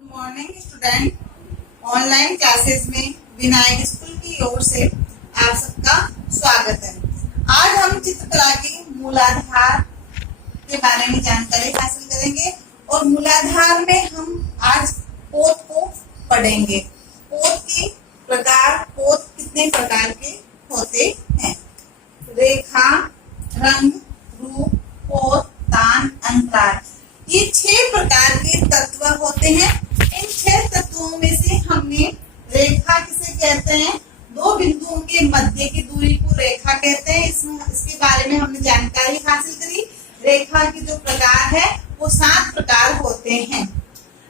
Good morning student. Online classes में Vinayak school की ओर से आप सबका स्वागत है। आज हम चित्रकला की मूलाधार के बारे में जानकारी हासिल करेंगे और मूलाधार में हम आज पोत को पढ़ेंगे। पोत के प्रकार, पोत कितने प्रकार के होते हैं? रेखा, रंग, रूप, पोत, तान, अंतराल, ये 6 प्रकार के तत्व होते हैं। इन 6 तत्वों में से हमने रेखा किसे कहते हैं, 2 बिंदुओं के मध्य की दूरी को रेखा कहते हैं। इसके बारे में हमने जानकारी हासिल करी। रेखा के जो प्रकार है वो 7 प्रकार होते हैं।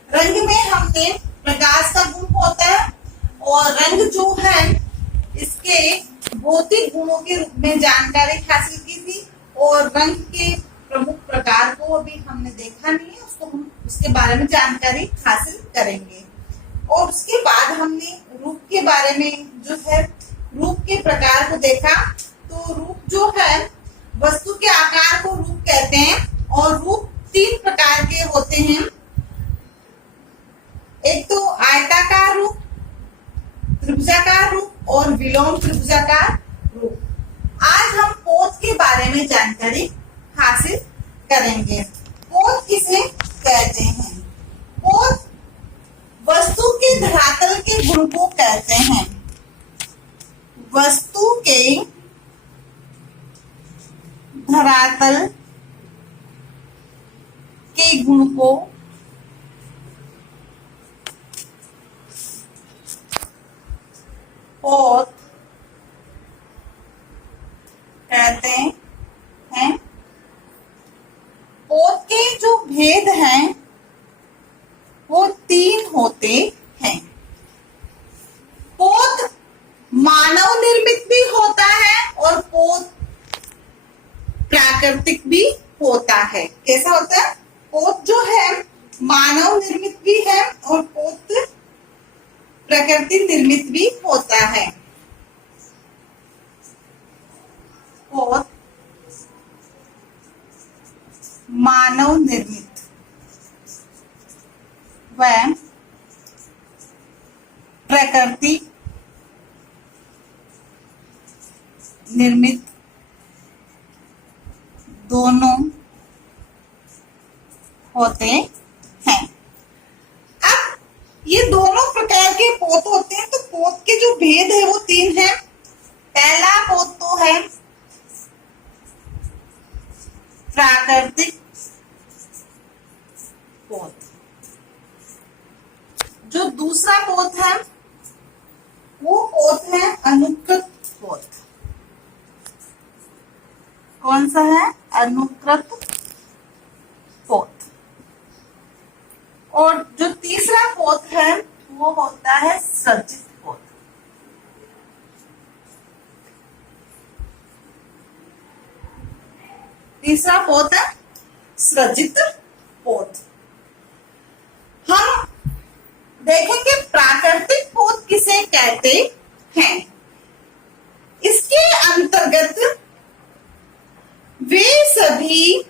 रंग में हमने प्रकाश का गुण होता है और रंग जो है इसके भौतिक गुणों के रूप में जानकारी हासिल की थी और रंग के प्रमुख प्रकार को अभी हमने देखा नहीं है, उसको हम उसके बारे में जानकारी हासिल करेंगे। और उसके बाद हमने रूप के बारे में जो है रूप के प्रकार को देखा। तो रूप जो है वस्तु के आकार को रूप कहते हैं और रूप 3 प्रकार के होते हैं। एक तो आयताकार रूप, त्रिभुजाकार रूप और विलोम त्रिभुजाकार रूप। आज हम पोत के बारे में जानकारी हासिल करेंगे। पोत किसे कहते हैं? पोत वस्तु के धरातल के गुण को कहते हैं। वस्तु के धरातल के गुण को पोत कहते हैं। पोत के जो भेद हैं वो 3 होते हैं। पोत मानव निर्मित भी होता है और पोत प्राकृतिक भी होता है। कैसा होता है? पोत जो है मानव निर्मित भी है और पोत प्रकृति निर्मित भी होता है। पोत मानव निर्मित व प्रकृति निर्मित दोनों होते हैं। अब ये दोनों प्रकार के पोत होते हैं। तो पोत के जो भेद है वो 3 है। पहला पोत तो है प्राकृतिक पोत। जो दूसरा पोत है वो पोत है अनुकृत पोत। कौन सा है? अनुकृत पोत। और जो तीसरा पोत है वो होता है सृजित पोत। तीसरा पोत है सृजित पोत। हम देखेंगे प्राकृतिक पोत किसे कहते हैं। इसके अंतर्गत वे सभी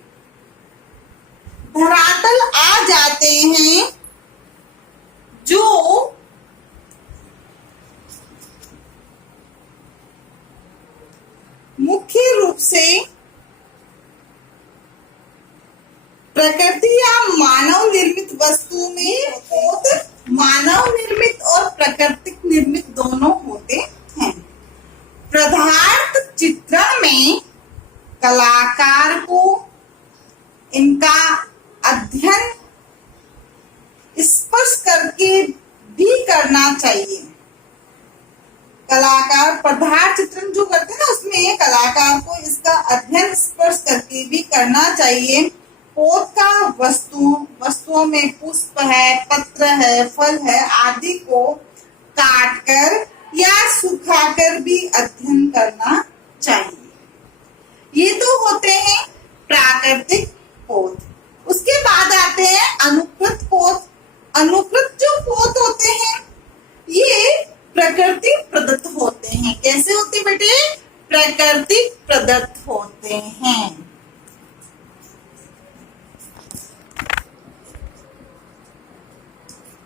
धरातल आ जाते हैं जो मुख्य रूप से प्रकृति या मानव निर्मित वस्तु में पोत मानव निर्मित और प्राकृतिक निर्मित दोनों होते हैं। पदार्थ चित्रण में कलाकार को इनका अध्ययन स्पर्श करके भी करना चाहिए। कलाकार पदार्थ चित्रण जो करते हैं ना, उसमें कलाकार को इसका अध्ययन स्पर्श करके भी करना चाहिए। पोत का वस्तुओं में पुष्प है, पत्र है, फल है आदि को काटकर या सुखाकर भी अध्ययन करना चाहिए। ये तो होते हैं प्राकृतिक पोत। उसके बाद आते हैं अनुकृत पोत। अनुकृत जो पोत होते हैं ये प्रकृति प्रदत्त होते हैं। कैसे होते बेटे? प्रकृति प्रदत्त होते हैं।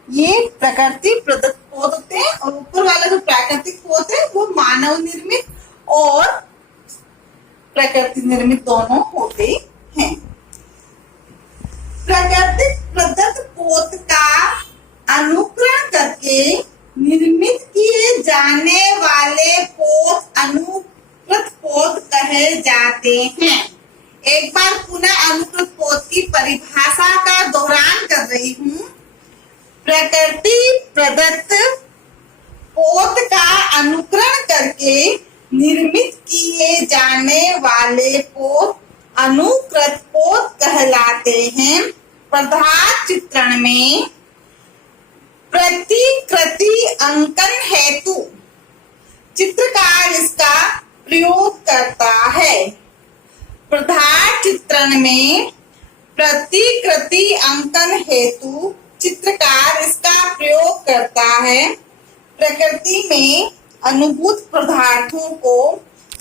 ये प्रकृति प्रदत्त पौध होते हैं और ऊपर वाला जो प्राकृतिक पौध है वो मानव निर्मित और प्रकृति निर्मित दोनों होते हैं। प्राकृतिक प्रदत्त पौध का अनुकरण करके निर्मित किए जाने वाले पौध अनुकृत पौध कहे जाते हैं। एक बार पुनः अनुकृत पौध की परिभाषा का दोहरान कर रही हूँ। प्रकृति प्रदत्त पौध का अनुकरण करके निर्मित किए जाने वाले पौध अनुकृत पौध कहलाते हैं। पदार्थ चित्रण में प्रतिकृति अंकन हेतु चित्रकार इसका प्रयोग करता है। पदार्थ चित्रण में प्रतिकृति अंकन हेतु चित्रकार इसका प्रयोग करता है। प्रकृति में अनुभूत पदार्थों को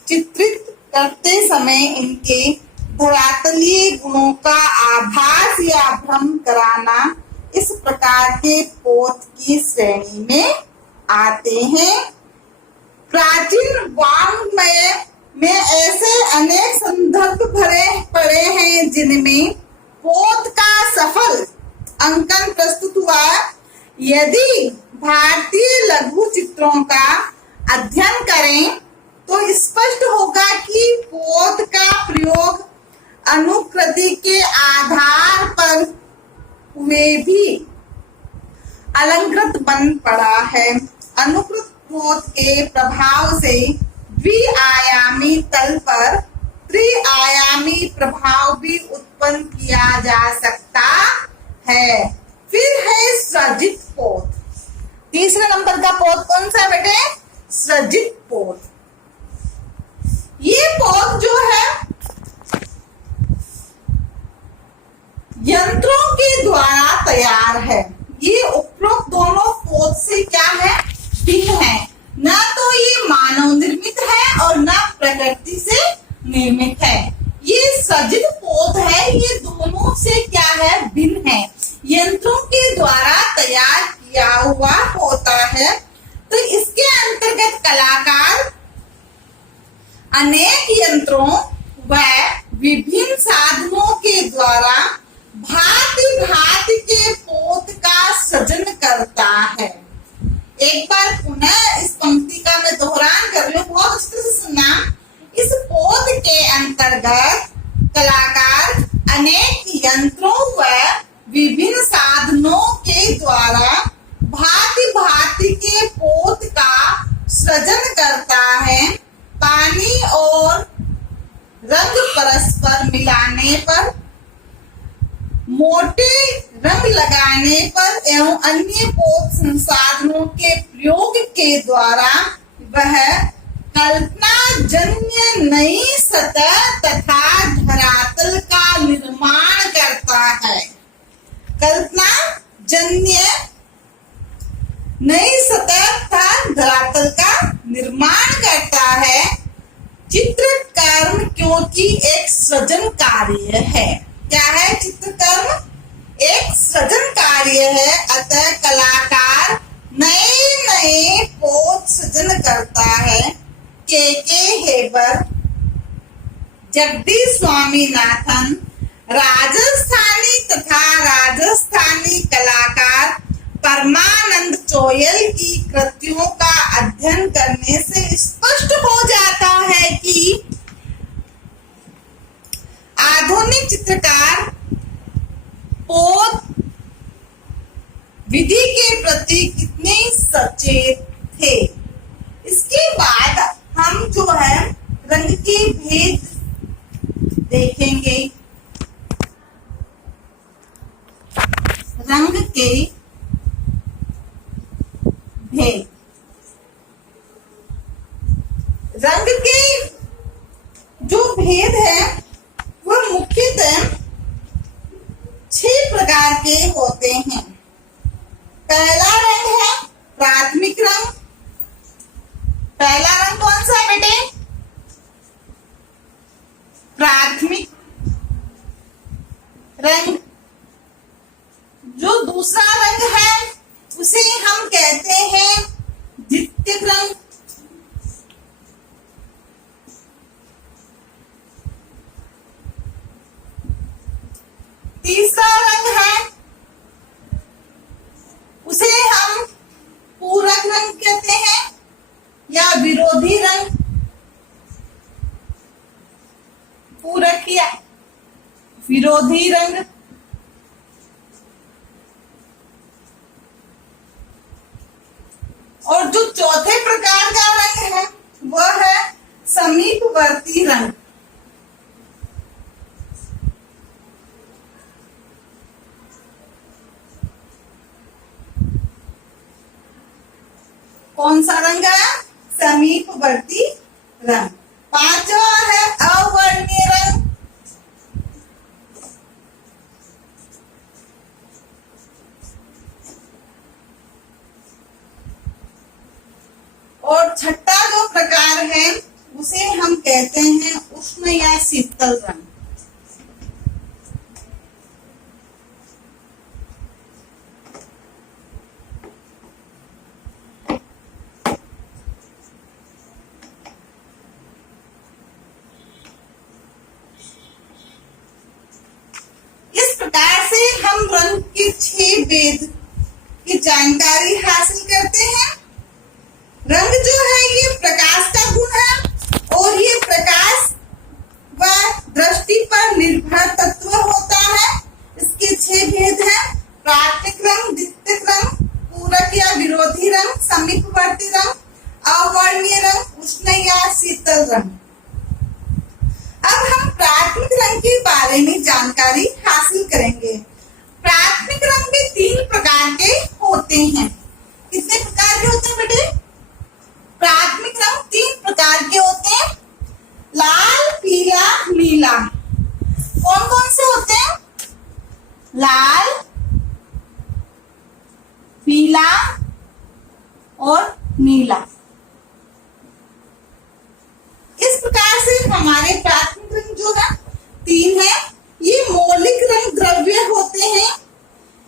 चित्रित करते समय इनके धरातलीय गुणों का आभास या भ्रम कराना इस प्रकार के पौध की श्रेणी में आते हैं। प्राचीन वाङ्मय में ऐसे अनेक संदर्भ भरे पड़े हैं जिनमें पौध का सफल अंकन प्रस्तुत हुआ। यदि भारतीय लघु चित्रों का अध्ययन करें तो स्पष्ट होगा कि पौध का प्रयोग अनुकृति के आधार पर हुए भी अलंकृत बन पड़ा है। अनुकृत पौध के प्रभाव से द्विआयामी तल पर त्रिआयामी प्रभाव भी उत्पन्न किया जा सकता है। फिर है सृजित पौध। तीसरे नंबर का पौध कौन सा बेटे? सृजित पौध। ये पौध जो है यंत्रों के द्वारा तैयार है। ये उपरोक्त दोनों पौध से क्या है? भिन्न है। न तो ये मानव निर्मित है और न प्रकृति से निर्मित है। ये सृजित पौध है, ये दोनों से क्या है? भिन्न है। यंत्रों के द्वारा तैयार किया हुआ होता है। तो इसके अंतर्गत कलाकार अनेक यंत्रों व विभिन्न साधनों के द्वारा भांति भांति के पौध का सृजन करता है। एक बार पुनः इस पंक्ति का मैं दोहरान कर रही हूँ, बहुत अच्छे से सुनना। इस पौध के अंतर्गत कलाकार अनेक यंत्रों व विभिन्न साधनों के द्वारा भांति भांति के पौध का सृजन करता है। पानी और रंग परस्पर मिलाने पर, मोटे रंग लगाने पर एवं अन्य पौध संसाधनों के प्रयोग के द्वारा वह कल्पना जन्य नई सतह तथा धरातल का निर्माण करता है। कल्पना जन्य नई सतह तथा धरातल का निर्माण करता है। चित्रकर्म क्योंकि एक सृजन कार्य है। क्या है? चित्रकर्म एक सृजन कार्य है। अतः कलाकार नए नए पौध सृजन करता है। के हेबर, जगदीश स्वामीनाथन, राजस्थानी तथा राजस्थानी कलाकार परमानंद चोयल की कृतियों का अध्ययन करने से स्पष्ट हो जाता है कि आधुनिक चित्रकार पौध विधि के प्रति कितने सचेत थे। इसके बाद हम जो है रंग के भेद देखेंगे। रंग के भेद। रंग के जो भेद है वह मुख्यतः 6 प्रकार के होते हैं। पहला रंग है प्राथमिक रंग। पहला रंग कौन सा है बेटे? प्राथमिक रंग। जो दूसरा रंग है विरोधी रंग। और जो चौथे प्रकार का रंग है वह है समीपवर्ती रंग। कौन सा रंग है? समीपवर्ती रंग। पांचवा है अवर्णीय रंग। और छठा जो प्रकार है उसे हम कहते हैं उष्ण या शीतल रंग। इस प्रकार से हम रंग के 6 भेद की जानकारी हासिल करते हैं। रंग जो है ये प्रकाश का गुण है और ये प्रकाश व दृष्टि पर निर्भर तत्व होता है। इसके 6 भेद हैं: प्राथमिक रंग, द्वितीयक रंग, पूरक या विरोधी रंग, समीपवर्ती रंग, अवर्णीय रंग, उष्ण या शीतल रंग। अब हम प्राथमिक रंग के बारे में जानकारी हासिल करेंगे। प्राथमिक रंग भी 3 प्रकार के होते हैं। कितने प्रकार के होते हैं बेटे? प्राथमिक रंग 3 प्रकार के होते हैं: लाल, पीला, नीला। कौन कौन से होते हैं? लाल, पीला और नीला। इस प्रकार से हमारे प्राथमिक रंग जो है 3 है। ये मौलिक रंग द्रव्य होते हैं।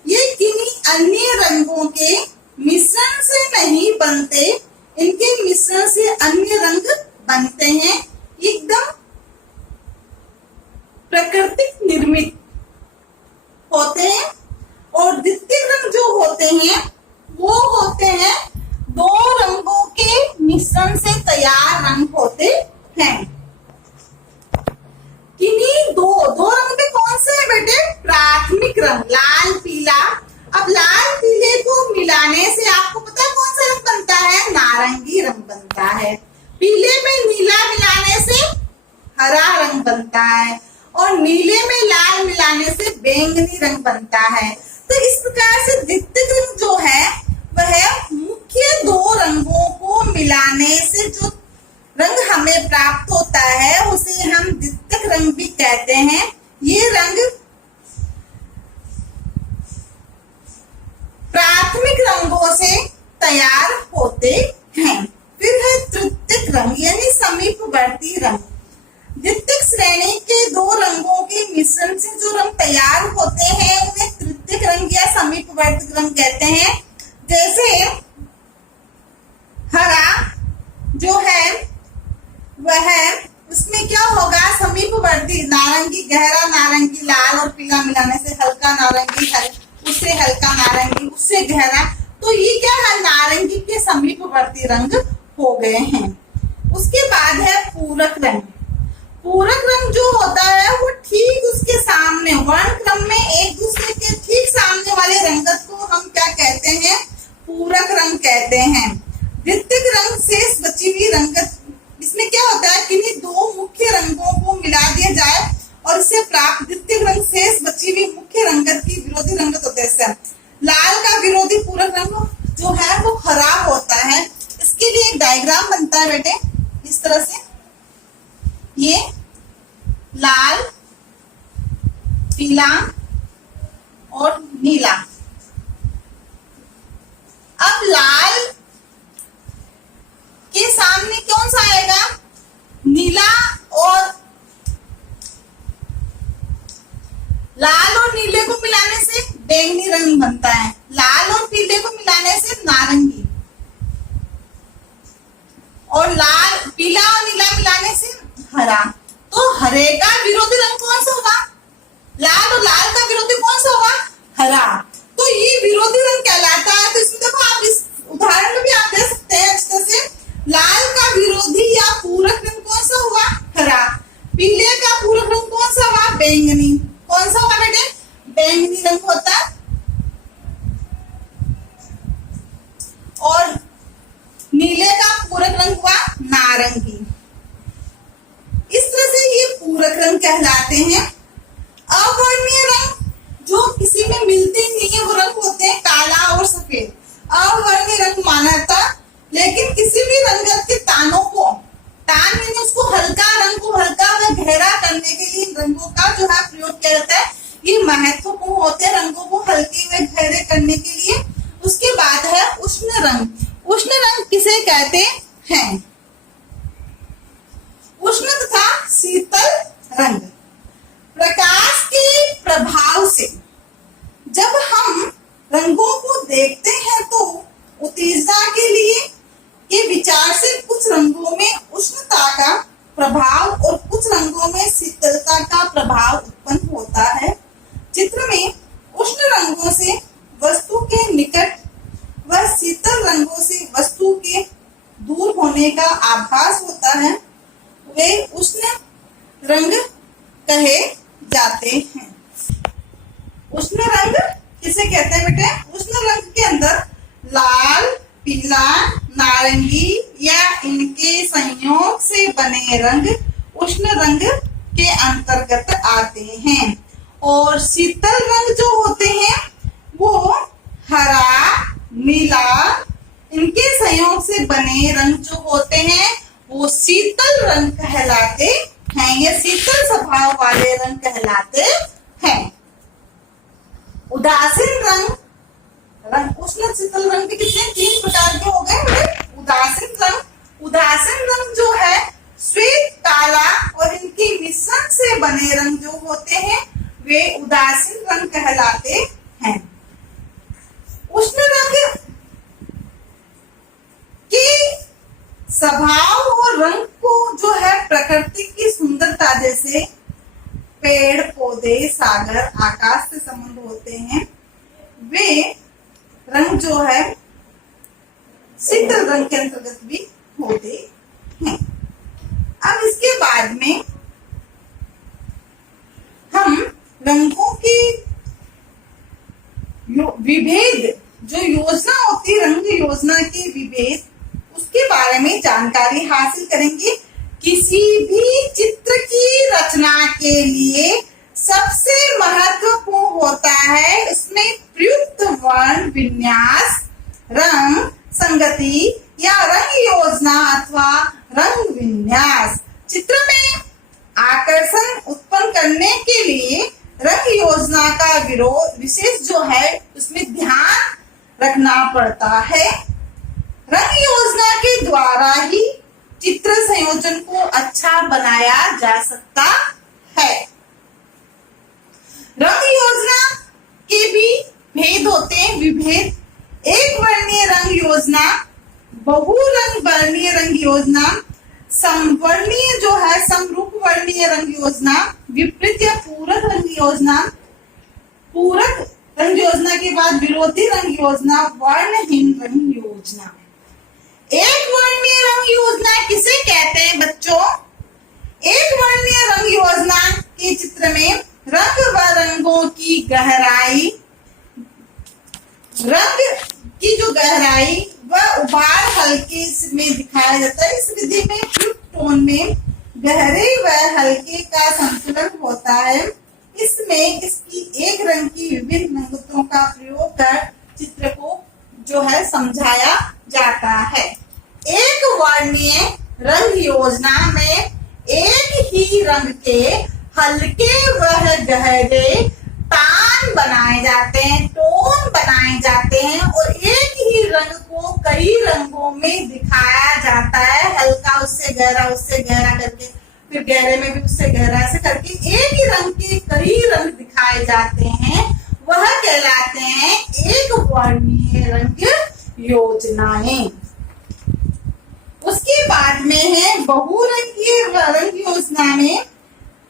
ये किन्हीं अन्य रंगों के मिश्रण से नहीं बनते। इनके मिश्रण से अन्य रंग बनते हैं। एकदम प्राकृतिक निर्मित होते हैं। और द्वितीय रंग जो होते हैं वो होते हैं 2 रंगों के मिश्रण से तैयार रंग होते हैं। किन्हीं दो रंग में कौन से है बेटे? प्राथमिक रंग लाल, पीला। अब लाल पीले को मिलाने से आपको पता है कौन सा रंग बनता है? नारंगी रंग बनता है। पीले में नीला मिलाने से हरा रंग बनता है और नीले में लाल मिलाने से बैंगनी रंग बनता है। तो इस प्रकार से द्वितीय रंग जो है वह मुख्य 2 रंगों को मिलाने से जो रंग हमें प्राप्त होता है उसे हम द्वितीयक रंग भी कहते हैं। ये रंग प्राथमिक रंगों से तैयार होते हैं। फिर है तृतीयक रंग यानी समीपवर्ती रंग। द्वितीयक श्रेणी के 2 रंगों के मिश्रण से जो रंग तैयार होते हैं उन्हें तृतीयक रंग या समीपवर्ती रंग कहते हैं। जैसे हरा जो है वह उसमें क्या होगा? समीपवर्ती नारंगी, गहरा नारंगी लाल और पीला मिलाने से हल्का नारंगी, उससे हल्का नारंगी, उससे गहरा। तो ये क्या है? नारंगी के समीपवर्ती रंग हो गए हैं। उसके बाद है पूरक रंग। पूरक रंग जो होता है वो ठीक उसके सामने वर्ण क्रम में एक दूसरे के ठीक सामने वाले रंगत को हम क्या कहते हैं? पूरक रंग कहते हैं। द्वितीयक रंग शेष बची हुई रंगत। इसमें क्या होता है? किन्हीं 2 मुख्य रंगों को मिला दिया जाए और इससे प्राप्त द्वितीयक रंग शेष बची हुई मुख्य रंगत की विरोधी रंगत होते हैं। लाल का विरोधी पूरक रंग जो है वो हरा होता है। इसके लिए एक डायग्राम बनता है बेटे इस तरह से। ये लाल, पीला और नीला। अब लाल के सामने कौन सा आएगा? नीला। और लाल और नीले को मिलाने से बैंगनी रंग बनता है। लाल और पीले को मिलाने से नारंगी। और लाल, पीला और नीला मिलाने से हरा। तो हरे का विरोधी रंग कौन सा होगा? लाल। और लाल का विरोधी कौन सा होगा? हरा। तो ये विरोधी रंग कहलाता है। तो इसमें देखो आप इस उदाहरण में भी आप दे सकते हैं इस तरह से। लाल का विरोधी या पूरक रंग कौन सा हुआ? हरा। पीले का पूरक रंग कौन सा हुआ? बैंगनी। कौन बैंगनी रंग होता है और नीले का पूरक रंग हुआ नारंगी। इस तरह से ये पूरक रंग कहलाते हैं। अवर्णीय रंग जो किसी में मिलते नहीं है वो रंग होते हैं काला और सफेद। अवर्णीय रंग माना था, लेकिन किसी भी रंगत के तानों को, तान यानी उसको हल्का, रंग को हल्का व गहरा करने के लिए इन रंगों का जो है प्रयोग किया जाता है। ये महत्वपूर्ण होते हैं रंगों को हल्के व गहरे करने के लिए। उसके बाद है उष्ण रंग। उष्ण रंग किसे कहते हैं? उष्ण तथा शीतल रंग। प्रकाश के प्रभाव से जब हम रंगों को देखते हैं तो उत्तेजना के लिए के विचार से कुछ रंगों में उष्णता का प्रभाव और कुछ रंगों में शीतलता का प्रभाव उत्पन्न होता है। चित्र में उष्ण रंगों से वस्तु के निकट व शीतल रंगों से वस्तु के दूर होने का आभास होता है। वे उष्ण रंग कहे जाते हैं। उष्ण रंग किसे कहते हैं बेटे? उष्ण रंग के अंदर लाल, पीला, नारंगी या इनके संयोग से बने रंग उष्ण रंग के अंतर्गत आते हैं। और शीतल रंग जो होते हैं वो हरा, नीला, इनके संयोग से बने रंग जो होते हैं वो शीतल रंग कहलाते हैं। ये शीतल स्वभाव वाले रंग कहलाते हैं। उदासीन रंग, उष्ण शीतल रंग के कितने 3 प्रकार के हो गए। उदासीन रंग, उदासीन रंग जो है श्वेत, काला और इनके मिश्रण से बने रंग जो होते हैं वे उदासीन रंग कहलाते हैं। उष्ण रंग के स्वभाव और रंग को जो है प्रकृति की सुंदरता, जैसे पेड़ पौधे, सागर, आकाश से संबंध होते हैं, वे रंग जो है शीतल रंग के अंतर्गत भी होते हैं। अब इसके बाद में हम रंगों की विभेद जो योजना होती है, रंग योजना की विभेद, उसके बारे में जानकारी हासिल करेंगे। किसी भी चित्र की रचना के लिए सबसे महत्वपूर्ण होता है इसमें प्रयुक्त वर्ण विन्यास, रंग संगति या रंग योजना अथवा रंग विन्यास। चित्र में आकर्षण उत्पन्न करने के लिए रंग योजना का विशेष जो है उसमें ध्यान रखना पड़ता है। रंग योजना के द्वारा ही चित्र संयोजन को अच्छा बनाया जा सकता है। रंग योजना के भी भेद होते हैं, विभेद। एक वर्णीय रंग योजना, बहुरंग वर्णीय रंग योजना, समवर्णीय जो है समरूप वर्णीय रंग योजना, विपरीत या पूरक रंग योजना, पूरक रंग योजना के बाद विरोधी रंग योजना, वर्णहीन रंग योजना। एक वर्णीय रंग योजना किसे कहते हैं बच्चों? एक वर्णीय रंग योजना के चित्र में रंग व रंगों की गहराई, रंग की जो गहराई व उभार हल्के में दिखाया जाता है। इस विधि में टोन में गहरे व हल्के का संतुलन होता है। इसमें इसकी एक रंग की विभिन्न रंगतों का प्रयोग कर चित्र को जो है समझाया जाता है। एक वर्णीय रंग योजना में एक ही रंग के हल्के व गहरे तान बनाए जाते हैं, टोन बनाए जाते हैं और एक ही रंग को कई रंगों में दिखाया जाता है। हल्का उससे गहरा करके, फिर गहरे में भी उससे गहरा, ऐसे करके एक ही रंग के कई रंग दिखाए जाते हैं। वह कहलाते हैं एक वर्णीय रंग योजनाएं। उसके बाद में है बहुरंगीय रंग योजना में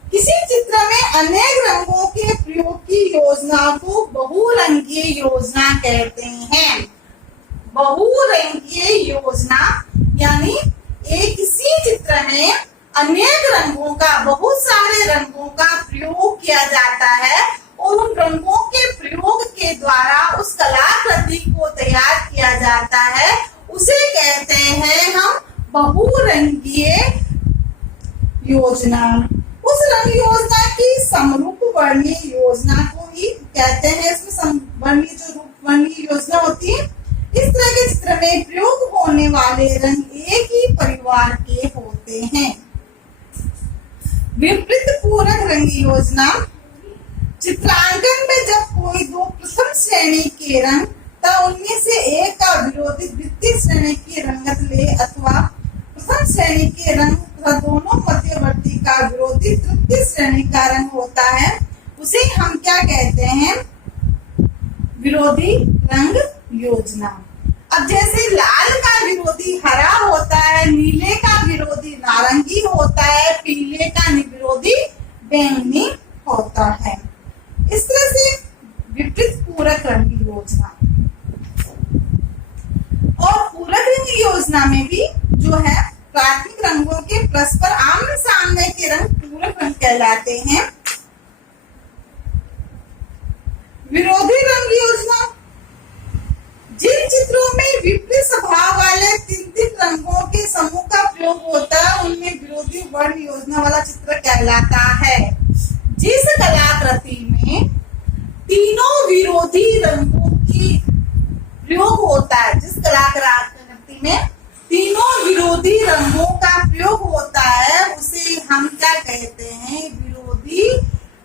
किसी चित्र में अनेक रंगों के प्रयोग की योजना को बहुरंगीय योजना कहते हैं। बहुरंगीय योजना यानी एक किसी चित्र में अनेक रंगों का, बहुत सारे रंगों का प्रयोग किया जाता है और उन रंगों के प्रयोग के द्वारा उस कलाकृति को तैयार किया जाता है, उसे कहते हैं हम बहुरंगीय योजना। उस रंग योजना की समरूप वर्णीय योजना को ही कहते हैं। इसमें वर्णीय जो रूप वर्णीय योजना होती है, इस तरह के चित्र में प्रयोग होने वाले रंग एक ही परिवार के होते हैं। विपरीत पूरक रंग योजना, चित्रांकन में जब कोई दो प्रथम श्रेणी के रंग तथा उनमें से एक का विरोधी द्वितीय श्रेणी की रंगत ले अथवा प्रथम श्रेणी के रंग तथा दोनों मध्यवर्ती का विरोधी तृतीय श्रेणी का रंग होता है, उसे हम क्या कहते हैं? विरोधी रंग योजना। अब जैसे लाल का विरोधी हरा होता है, नीले का विरोधी नारंगी होता है, पीले का विरोधी बैंगनी होता है। इस तरह से विपरीत पूरक रंग योजना। और पूरक रंग योजना में भी जो है प्राथमिक रंगों के परस्पर आमने सामने के रंग पूरक रंग कहलाते हैं। विरोधी रंग योजना, जिन चित्रों में विपरीत स्वभाव वाले तीन तीन रंगों के समूह का प्रयोग होता है, उनमें विरोधी वर्ण योजना वाला चित्र कहलाता है। जिस कलाकृति में तीनों विरोधी रंगों की प्रयोग होता है, जिस कलाकृति में तीनों विरोधी रंगों का प्रयोग होता है, उसे हम क्या कहते हैं? विरोधी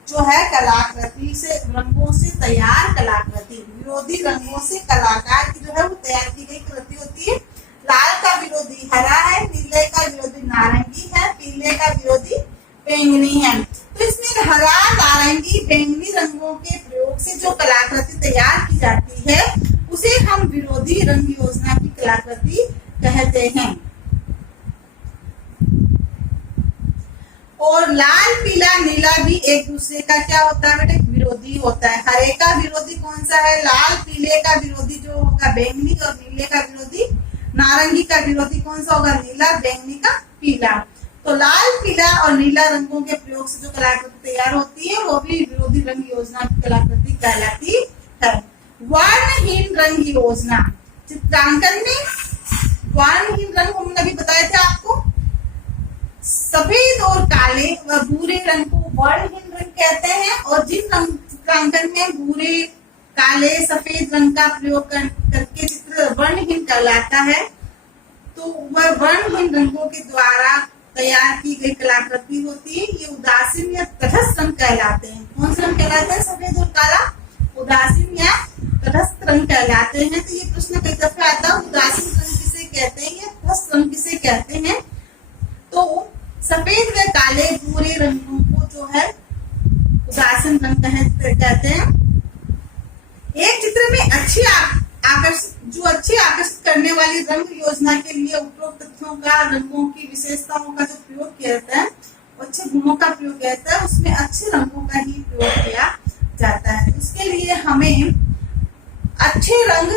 जो है कलाकृति से रंगों से तैयार कलाकृति। विरोधी रंगों से कलाकार की जो है वो तैयार की गई कृति होती है। लाल का विरोधी हरा है, नीले का विरोधी नारंगी है, पीले का विरोधी बैंगनी है। तो इसमें हरा, नारंगी, बैंगनी रंगों के प्रयोग से जो कलाकृति तैयार की जाती है, उसे हम विरोधी रंग योजना की कलाकृति कहते हैं। और लाल, पीला, नीला भी एक दूसरे का क्या होता है बेटे? विरोधी होता है। हरे का विरोधी कौन सा है? लाल। पीले का विरोधी जो होगा बैंगनी, और नीले का विरोधी नारंगी का विरोधी कौन सा होगा? नीला। बैंगनी का पीला। तो लाल, पीला और नीला रंगों के प्रयोग से जो कलाकृति तैयार होती है, वो भी विरोधी रंग योजना की कलाकृति कहलाती है। वर्णहीन रंग योजना, चित्रांकन में वर्णहीन रंग हमने अभी बताए थे आपको। सफेद और काले व भूरे रंग को वर्णहीन रंग कहते हैं, और जिन रंग चित्रांकन में भूरे, काले, सफेद रंग का प्रयोग करके चित्र वर्णहीन कहलाता है, तो वह वर्णहीन रंगों के द्वारा तैयार की गई कलाकृति होती है। ये उदासीन या तटस्थ रंग कहलाते हैं। कौन से रंग कहलाते हैं? सफेद और काला उदासीन या तटस्थ रंग कहलाते हैं। तो ये प्रश्न कई दफे आता है, उदासीन रंग किसे कहते हैं या तटस्थ रंग किसे कहते हैं? तो सफेद व काले भूरे रंगों को जो है उदासीन रंग कहते हैं। एक चित्र में अच्छी आकर्षित करने वाली रंग योजना के लिए उपरोक्त तथ्यों का, रंगों की विशेषताओं का जो प्रयोग किया जाता है, अच्छे गुणों का प्रयोग किया जाता है, उसमें अच्छे रंगों का ही प्रयोग किया जाता है। इसके लिए हमें अच्छे रंग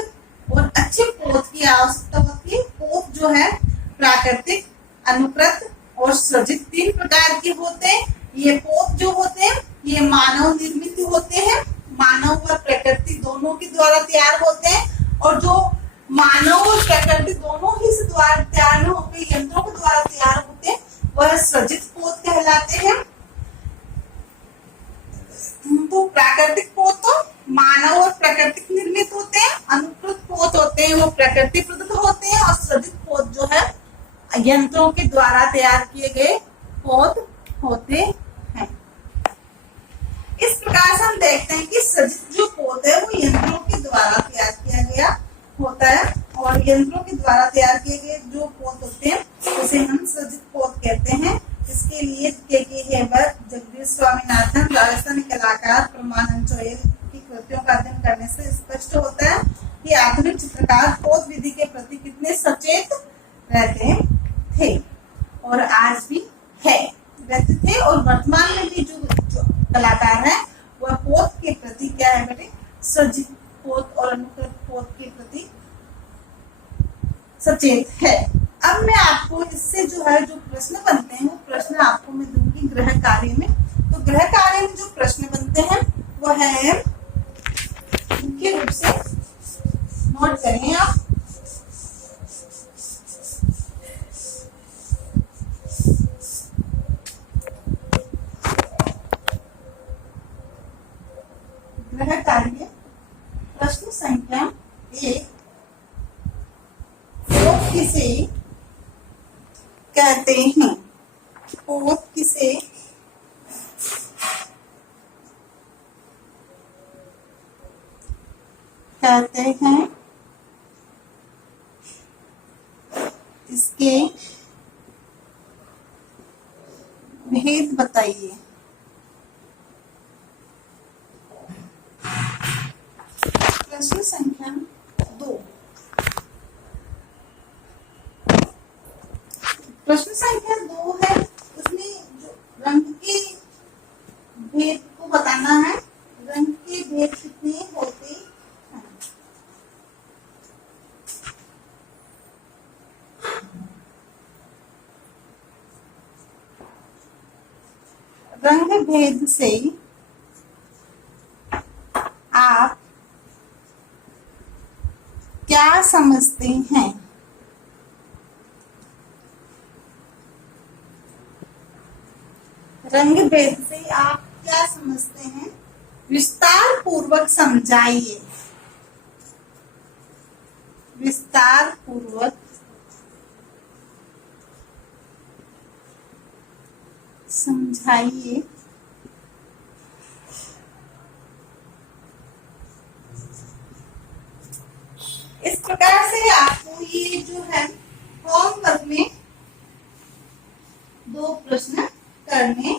और अच्छे पोत की आवश्यकता होती है। पोत जो है प्राकृतिक, अनुकृत और सृजित तीन प्रकार के होते हैं। ये पोत जो होते हैं ये मानव निर्मित होते हैं, मानव और प्रकृति दोनों के द्वारा तैयार होते हैं। और जो मानव और प्रकृति दोनों ही से द्वारा तैयार होते, यंत्रों के द्वारा तैयार होते हैं, वह सृजित पोत कहलाते हैं। तो प्राकृतिक पोत तो मानव और प्राकृतिक निर्मित होते हैं, अनुकृत पोत होते हैं वो प्रकृति प्रदत्त होते हैं, और सृजित पोत जो है यंत्रों के द्वारा तैयार किए गए पोत होते हैं। इस प्रकार से हम देखते हैं कि सृजित जो पोत है वो यंत्रों के द्वारा तैयार किया गया होता है, और यंत्रों के द्वारा तैयार किए गए जो पोत होते हैं उसे हम सृजित पोत कहते हैं। इसके लिए के हेबर, जगदीश स्वामीनाथन, राजस्थानी कलाकार परमानंद चोयल की कृतियों का अध्ययन करने से स्पष्ट होता है कि आधुनिक चित्रकार पोत विधि के प्रति कितने सचेत रहते थे, और आज भी रहते थे। और वर्तमान में भी जो कलाकार है वह पोत के प्रति क्या है बेटे? सृजित पोत और अनुकृत पोत के प्रति सचेत है। अब मैं आपको इससे जो है जो प्रश्न बनते हैं वो प्रश्न आपको मैं दूंगी गृह कार्य में। तो गृह कार्य में जो प्रश्न बनते हैं वह है, मुख्य रूप से नोट करें आप। ग्रह कार्य प्रश्न संख्या 1, पोत किसे कहते हैं? पोत किसे कहते हैं? इसके भेद बताइए। प्रश्न संख्या 2, प्रश्न संख्या 2 है, उसमें जो रंग के भेद को बताना है। रंग के भेद कितने होते हैं? रंग भेद से आप क्या समझते हैं? रंग भेद से आप क्या समझते हैं? विस्तार पूर्वक समझाइए। विस्तार पूर्वक समझाइए। इस प्रकार से आपको ये जो है होमवर्क में 2 प्रश्न करने